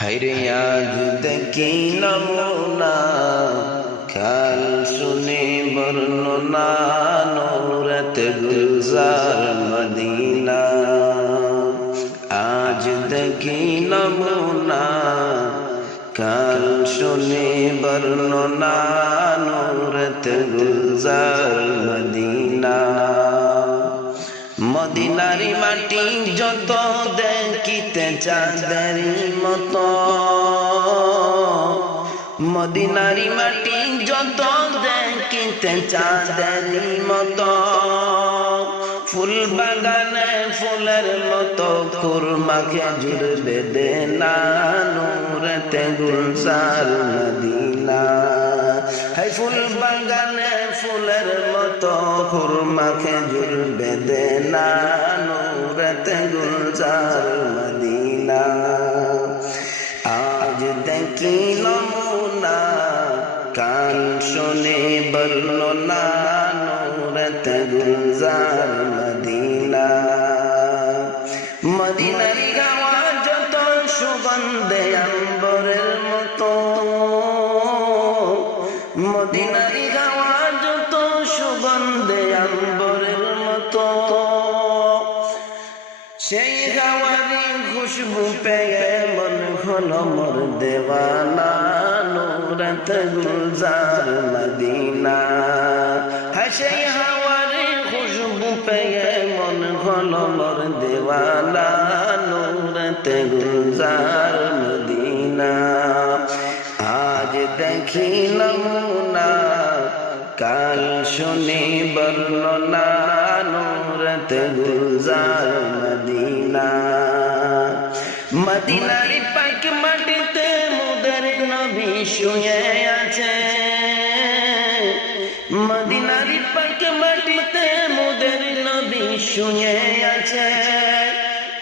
হায়রে আজ দেখি নমুনা, কাল শুনে বর্ণনা, নূরতে গুলজার মদিনা। আজ দেখি নমুনা, কাল শুনে বর্ণনা, নূরতে গুলজার মদিনা। মদিনারি মাটি যত দেখিতে চাঁদের মতো, মদিনারি মাটি যত দেখিতে চাঁদের মতো। ফুল বাগানে ফুলের মতো খুরমা খেজুর বেদে না, নূরতে গুলজার মদিনা। হাই ফুল বাগানে ফুলের মতো খুরমা খেজুর বেদে না, নূরতে গুলজার মদিনা। আজ দেখি নমুনা, কাল শুনে বর্ণনা, নূরতে গুলজার মদিনা। মদিনারি গাওয়া যত সুগন্ধে আম্বরের মতো, মদিনারি গাওয়া যত সুগন্ধে আম্বরের মতো। সেই গাওয়ারি খুশবু পেয়ে মন হলো মোর দেওয়ানা, নূরতে গুলজার মদিনা। হ্যাঁ সেই হাওয়ারি খুশবু পেয়ে মন হলো মোর দেওয়ানা, নূরতে গুলজার মদিনা। আজ দেখি নমুনা, কাল শুনি বর্ণনা, নূরতে গুলজার মদিনা। মদিনারি পাক মাটিতে মোদের নবী শুয়ে আছে, মদিনারি পাক মাটিতে মোদের নবী শুয়ে আছে।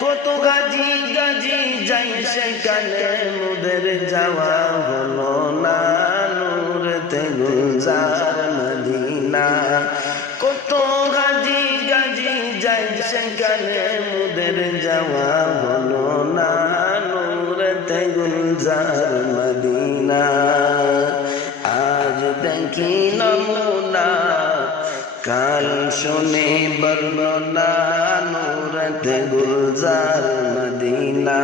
কত গাজি গাজি যাই সেখানে মোদের যাওয়া হলো না, নূরতে গুলজার মদিনা। কত গাজি গাজি যাই সেখানে মোদের যাওয়া হলো না, নূরতে গুলজার মদিনা। আজ দেখি নমুনা, কাল শুনে বর্ণনা, নূরতে গুলজার মদিনা।